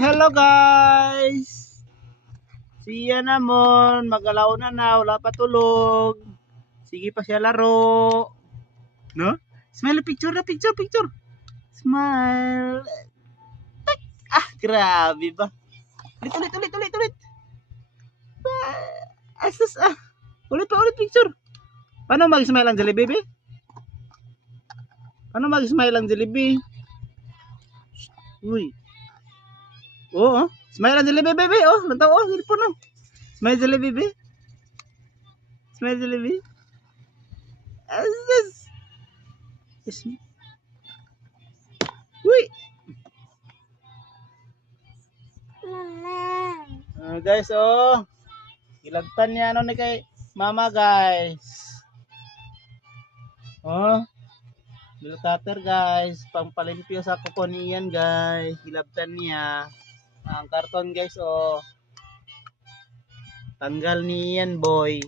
Hello guys! Siya namon, magalaw na, wala pa tulog. Sige pa siya laro. No? Smile, picture na, picture. Smile. Ah, grabe ba? Ulit. Asas ah. Ulit picture. Paano mag-smile ang Jollibee? Paano mag-smile ang Jollibee? Uy. Oo, smile ang Jollibee, baby. Oh, lantaw, oh, cellphone, oh. Smile Jollibee. Smile Jollibee. Yes. Uy. Guys, oh. Ilagtan niya ano ni kay mama, guys. Oh. Little cutter, guys. Pampalimpyo sa kuko niyan, guys. Ilagtan niya. Ang karton, guys, oh. Tanggal niyan, boy.